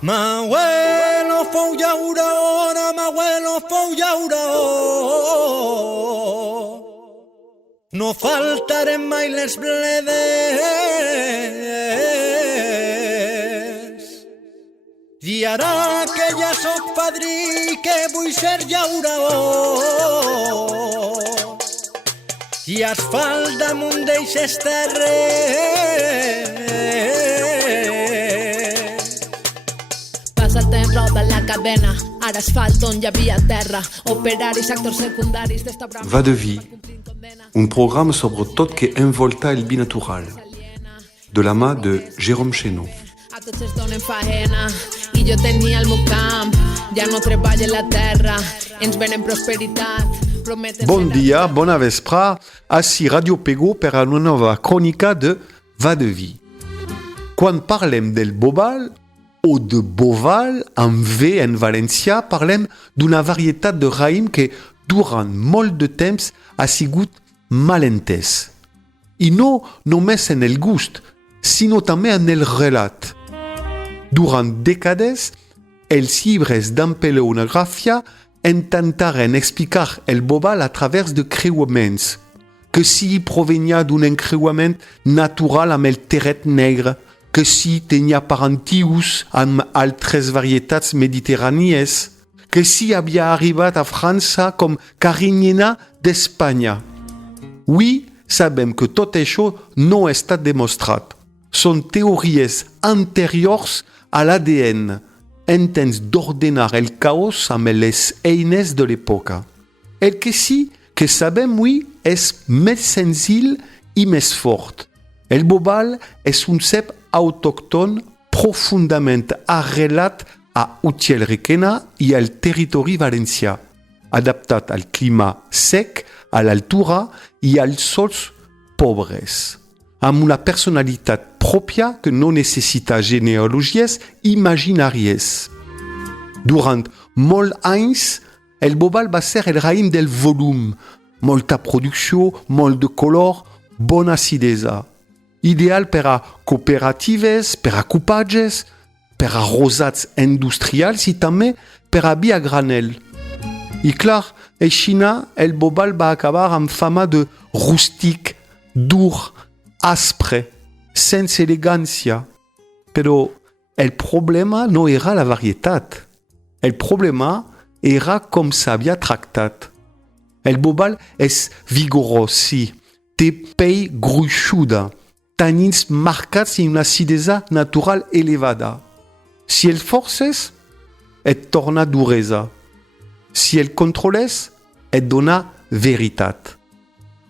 M'abuelo fou llaurona, m'abuelo fou llauró. No faltarem mai les bledes. I ara que ja soc padrí, que vull ser llauró. I asfalt damunt d'eixes terres. Passa el temps, roda la cadena, ara asfalt on hi havia terra, operaris, actors secundaris d'esta brama. Va de vie, un programme sobre tot que envolta el binatural, de la mà de Jérôme Chénaud. A tots es donen faena i jo tenia el meu camp, ja no treballo en la terra, ens venen prosperitat. Bon dia, bona vespra, ací Radio Pego per a una nova crònica de Va de vie. Quan parlem del bobal, o de boval, en V en valencià, parlem d'una varietat de raïm que durant molt de temps ha sigut mal entès. I no només en el gust, sinó també en el relat. Durant dècades, els llibres d'empeleografia intentaren explicar el bobal a través de creuaments, que si provenia d'un encreuament natural amb el terret negre, que si tenia parentius amb altres varietats mediterrànies, que si havia arribat a França com carinyena d'Espanya. Avui sabem que tot això no ha estat demostrat. Són teories anteriors a l'ADN, intents d'ordenar el caos amb les eines de l'època. El que sí que sabem avui és més senzill i més fort. El bobal és un cep autòcton profundament arrelat a Utiel-Requena i al territori valencià, adaptat al clima sec, a l'altura i als sols pobres, amb una personalitat pròpia que no necessita genealogies imaginàries. Durant molts anys, el bobal va ser el raïm del volum, molta producció, molt de color, bona acidesa. Ideal per a cooperatives, per a cupatges, per a rosats industrials i també per a vi a granel. I clar, a Xina, el bobal va acabar amb fama de rústic, dur, aspre, sense elegància. Però el problema no era la varietat. El problema era com s'havia tractat. El bobal és vigorós, sí, té pell gruixuda, tannins marcats i una acidesa natural elevada. Si el forces, et torna duresa. Si el controles, et dona veritat.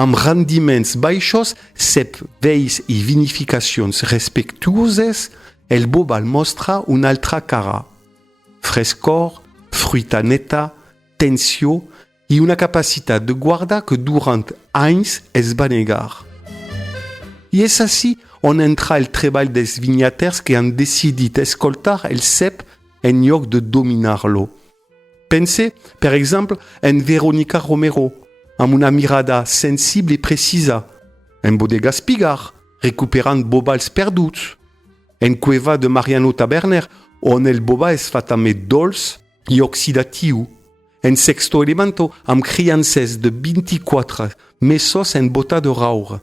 Amb rendiments baixos, cep vells i vinificacions respectuoses, el bobal mostra una altra cara. Frescor, fruita neta, tensió i una capacitat de guardar que durant anys es va negar. I és així on entra el treball dels vinyaters que han decidit escoltar el cep en lloc de dominar-lo. Pense, per exemple, en Verónica Romero, amb una mirada sensible i precisa, en Bodegas Pigar, recuperant bobals perduts, en Cueva de Mariano Taberner, on el boba es fa també dolç i oxidatiu, en Sexto Elemento, amb criances de 24 mesos en bota de raur,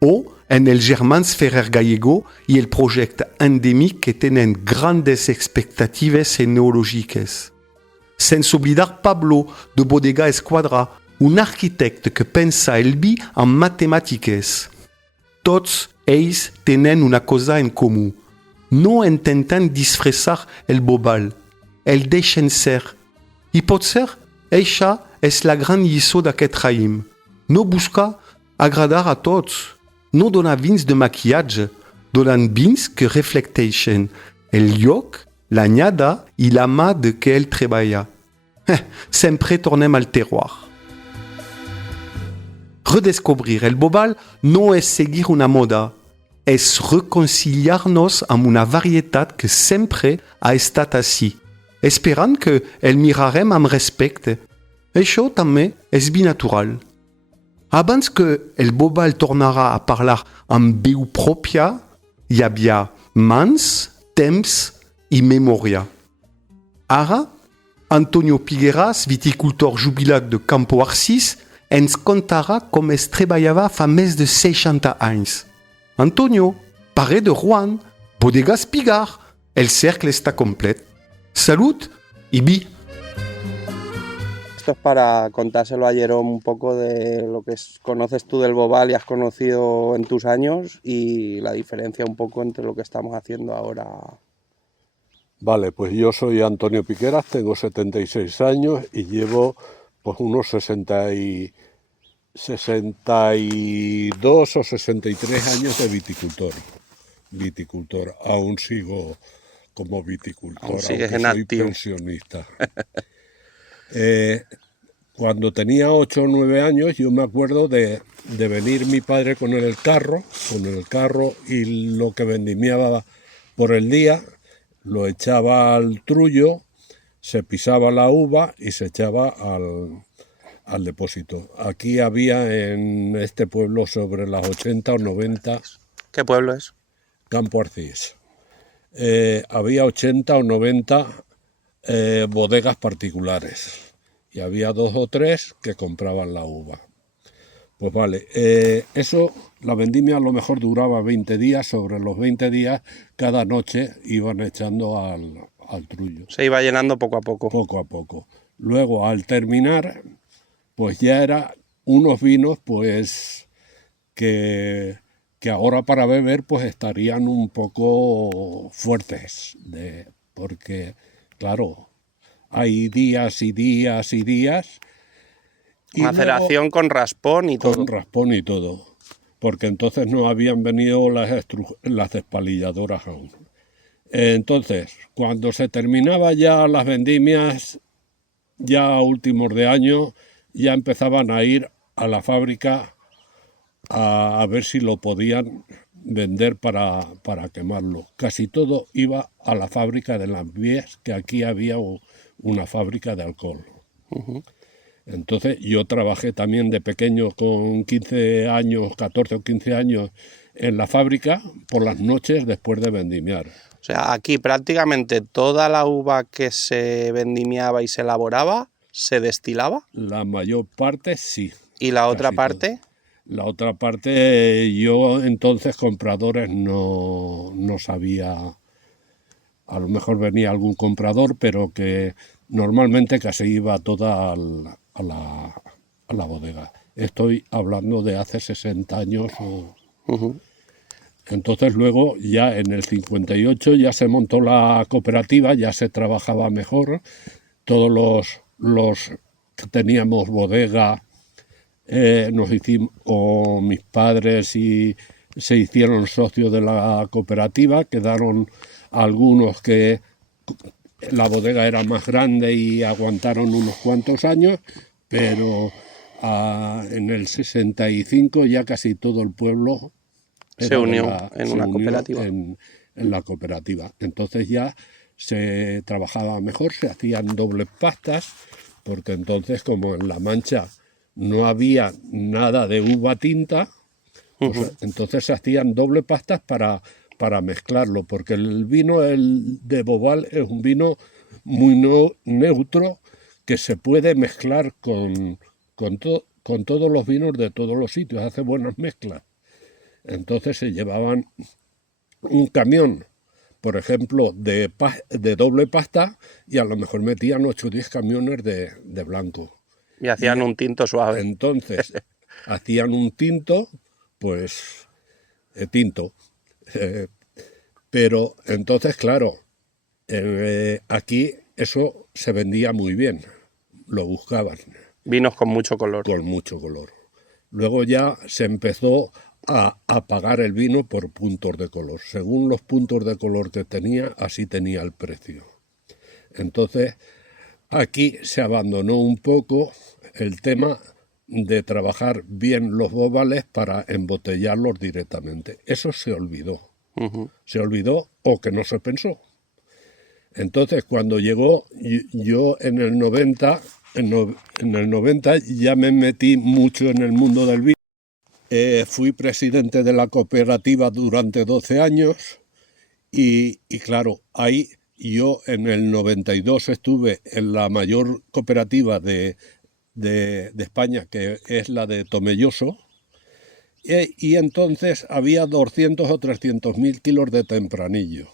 o en el Germans Ferrer Gallego i el projecte endèmic que tenen grandes expectatives eneològiques. Sense oblidar Pablo de Bodega Esquadra, un arquitecte que pensa el vi en matemàtiques. Tots ells tenen una cosa en comú. No intenten disfressar el bobal. El deixen ser. I potser, eixa és la gran lliçó d'aquest raïm. No buscar agradar a tots. No donar vins de maquillatge, donant vins que reflecteixen el lloc, l'anyada i la mà de què ell treballa. Sempre tornem al terroir. Redescobrir el bobal no és seguir una moda, és reconciliar-nos amb una varietat que sempre ha estat així, esperant que el mirarem amb respecte. Això també és binatural. Abans que el bobal tornara a parlar amb veu pròpia, hi havia mans, temps i memoria. Ara, Antonio Pigueras, viticultor jubilat de Campo Arcis, ens contara com es treballava fa més de 60 anys. Antonio, pare de Juan, Bodegas Pigar, el cercle està complet. Salut i vi! Esto es para contárselo a Jerome un poco de lo que conoces tú del Bobal y has conocido en tus años y la diferencia un poco entre lo que estamos haciendo ahora. Vale, pues yo soy Antonio Piqueras, tengo 76 años y llevo pues unos 62 o 63 años de viticultor. Aún sigo como viticultor, Aún sigues aunque en soy activo. pensionista. Cuando tenía 8 o 9 años, yo me acuerdo de venir mi padre con el carro y lo que vendimiaba por el día, lo echaba al trullo, se pisaba la uva y se echaba al depósito. Aquí había en este pueblo sobre las 80 o 90... ¿Qué pueblo es? Campo Arcis. Había 80 o 90 bodegas particulares y había 2 o 3 que compraban la uva. Pues vale, eso, la vendimia a lo mejor duraba 20 días, sobre los 20 días cada noche iban echando al trullo. Se iba llenando poco a poco. Poco a poco. Luego al terminar, pues ya era unos vinos pues que ahora para beber pues estarían un poco fuertes, porque claro, hay días y días y días. Y Maceración luego, con raspón y todo. con raspón y todo, porque entonces no habían venido las despalilladoras aún. Entonces, cuando se terminaba ya las vendimias, ya a últimos de año, ya empezaban a ir a la fábrica a ver si lo podían vender para quemarlo. Casi todo iba a la fábrica de Lambies, que aquí había una fábrica de alcohol. Uh-huh. Entonces yo trabajé también de pequeño con 15 años, 14 o 15 años en la fábrica por las noches después de vendimiar. O sea, aquí prácticamente toda la uva que se vendimiaba y se elaboraba se destilaba. La mayor parte sí. ¿Y la otra casi parte? todo. La otra parte yo entonces compradores no sabía. A lo mejor venía algún comprador, pero que normalmente casi iba toda a la bodega. Estoy hablando de hace 60 años. Uh-huh. Entonces luego ya en el 58 ya se montó la cooperativa, ya se trabajaba mejor. Todos los que teníamos bodega nos hicimos, o mis padres y se hicieron socios de la cooperativa, quedaron algunos que la bodega era más grande y aguantaron unos cuantos años, pero en el 65 ya casi todo el pueblo se unió en una cooperativa. En la cooperativa. Entonces ya se trabajaba mejor, se hacían dobles pastas, porque entonces como en La Mancha no había nada de uva tinta, pues, entonces se hacían doble pastas para mezclarlo, porque el vino de Bobal es un vino muy neutro que se puede mezclar con todos los vinos de todos los sitios, hace buenas mezclas. Entonces se llevaban un camión, por ejemplo, de doble pasta y a lo mejor metían 8 o 10 camiones de blanco. Y hacían un tinto suave. Entonces hacían un tinto, pues tinto. Pero entonces, claro, aquí eso se vendía muy bien, lo buscaban. Vinos con mucho color. Con mucho color. Luego ya se empezó a pagar el vino por puntos de color. Según los puntos de color que tenía, así tenía el precio. Entonces, aquí se abandonó un poco el tema de trabajar bien los bobales para embotellarlos directamente. Eso se olvidó. Uh-huh. Se olvidó o que no se pensó. Entonces, cuando llegó, yo en el 90 ya me metí mucho en el mundo del vino. Fui presidente de la cooperativa durante 12 años y claro, ahí yo en el 92 estuve en la mayor cooperativa de España, que es la de Tomelloso, y entonces había 200 o 300.000 kilos de tempranillo,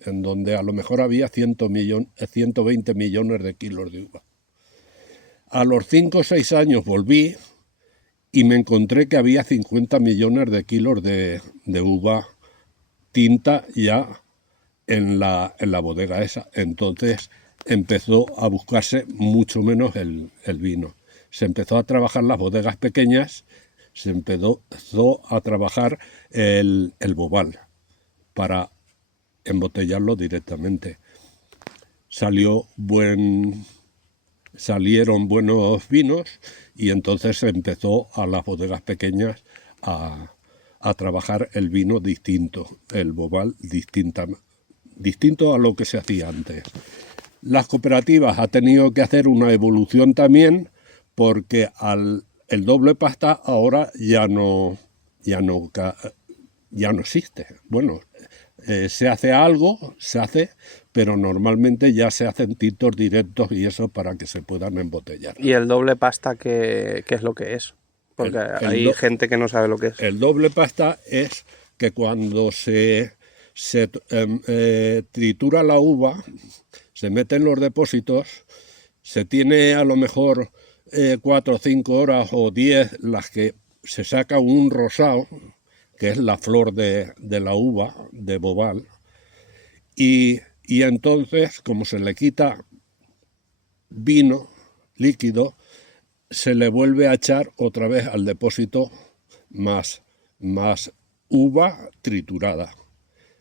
en donde a lo mejor había 120 millones de kilos de uva. A los 5 o 6 años volví y me encontré que había 50 millones de kilos de uva tinta ya en la bodega esa. Entonces empezó a buscarse mucho menos el vino. Se empezó a trabajar las bodegas pequeñas, se empezó a trabajar el bobal para embotellarlo directamente. Salieron buenos vinos y entonces se empezó a las bodegas pequeñas a trabajar el vino distinto, el bobal distinto a lo que se hacía antes. Las cooperativas han tenido que hacer una evolución también, porque el doble pasta ahora ya no existe. Bueno, se hace, pero normalmente ya se hacen tintos directos y eso para que se puedan embotellar. ¿Y el doble pasta qué es lo que es? Porque hay gente que no sabe lo que es. El doble pasta es que cuando se tritura la uva, se mete en los depósitos, se tiene a lo mejor 4 o 5 horas o 10 las que se saca un rosado, que es la flor de la uva, de bobal, y entonces, como se le quita vino líquido, se le vuelve a echar otra vez al depósito más uva triturada.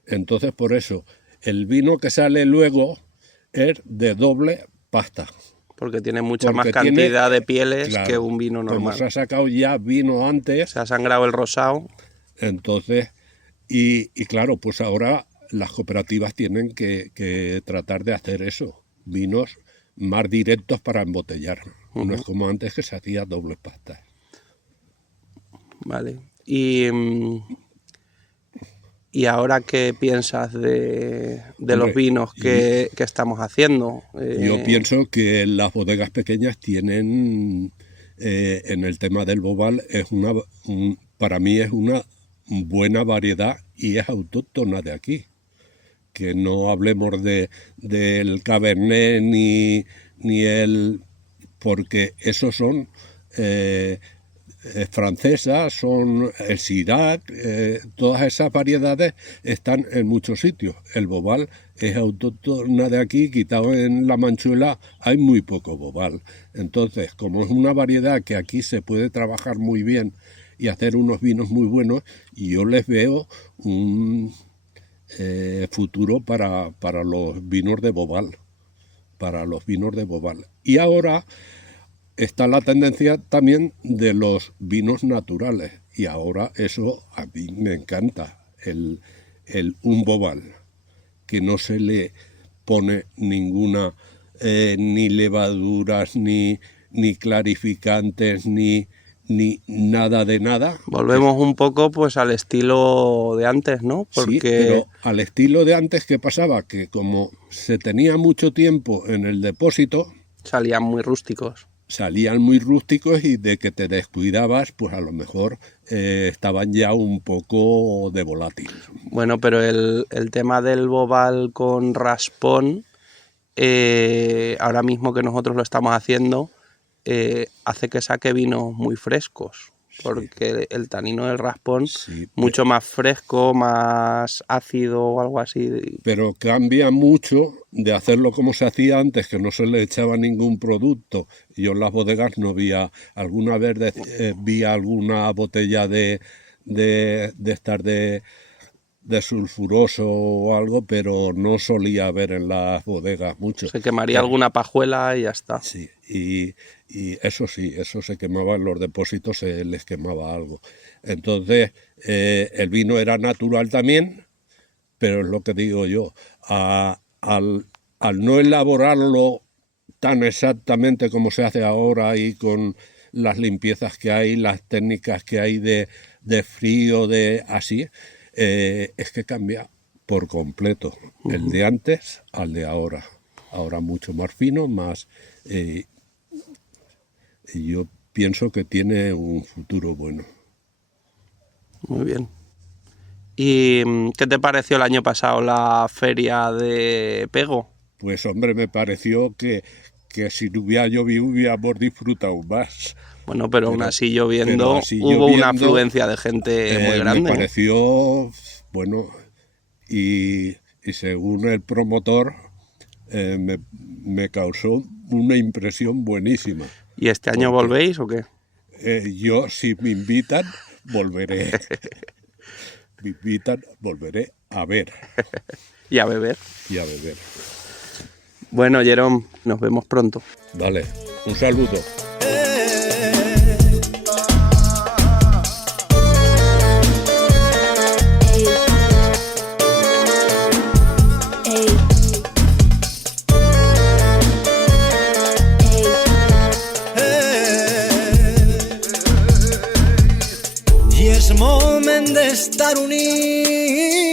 Entonces, por eso, el vino que sale luego es de doble pasta. Porque tiene mucha más cantidad de pieles, claro, que un vino normal. Como se ha sacado ya vino antes. Se ha sangrado el rosado. Entonces, y claro, pues ahora las cooperativas tienen que tratar de hacer eso. Vinos más directos para embotellar. No es como antes, que se hacía doble pasta. Vale. ¿Y ahora qué piensas de los vinos que estamos haciendo? Yo pienso que las bodegas pequeñas tienen, en el tema del bobal, para mí es una buena variedad y es autóctona de aquí. Que no hablemos del Cabernet ni porque esos son francesas, son el Syrah, todas esas variedades están en muchos sitios. El bobal es autóctona de aquí, quitado en la Manchuela hay muy poco bobal. Entonces, como es una variedad que aquí se puede trabajar muy bien y hacer unos vinos muy buenos, yo les veo un futuro para los vinos de bobal. Y ahora está la tendencia también de los vinos naturales, y ahora eso a mí me encanta, un bobal que no se le pone ninguna ni levaduras ni clarificantes ni nada de nada. Volvemos un poco pues al estilo de antes, ¿no? Porque... Sí, pero al estilo de antes, ¿qué pasaba? Que como se tenía mucho tiempo en el depósito, salían muy rústicos y de que te descuidabas, pues a lo mejor estaban ya un poco de volátil. Bueno, pero el tema del bobal con raspón, ahora mismo que nosotros lo estamos haciendo, hace que saque vinos muy frescos, porque el tanino del raspón mucho más fresco, más ácido o algo así. Pero cambia mucho de hacerlo como se hacía antes, que no se le echaba ningún producto. Yo en las bodegas no alguna vez vi alguna botella de estar de sulfuroso o algo, pero no solía haber en las bodegas mucho. Se quemaría alguna pajuela y ya está. Sí, y eso se quemaba en los depósitos, se les quemaba algo. Entonces, el vino era natural también, pero es lo que digo yo, al no elaborarlo tan exactamente como se hace ahora y con las limpiezas que hay, las técnicas que hay de frío, de así, es que cambia por completo, el de antes al de ahora. Ahora mucho más fino, más... yo pienso que tiene un futuro bueno. Muy bien. ¿Y qué te pareció el año pasado la feria de Pego? Pues hombre, me pareció que si no hubiera llovido hubiéramos disfrutado más. Bueno, pero aún así lloviendo, hubo una afluencia de gente muy grande. Me pareció, bueno, y según el promotor, me causó una impresión buenísima. ¿Y este año volvéis o qué? Yo, si me invitan, volveré. Me invitan, volveré a ver. Y a beber. Y a beber. Bueno, Jerome, nos vemos pronto. Vale, un saludo. I és moment d'estar units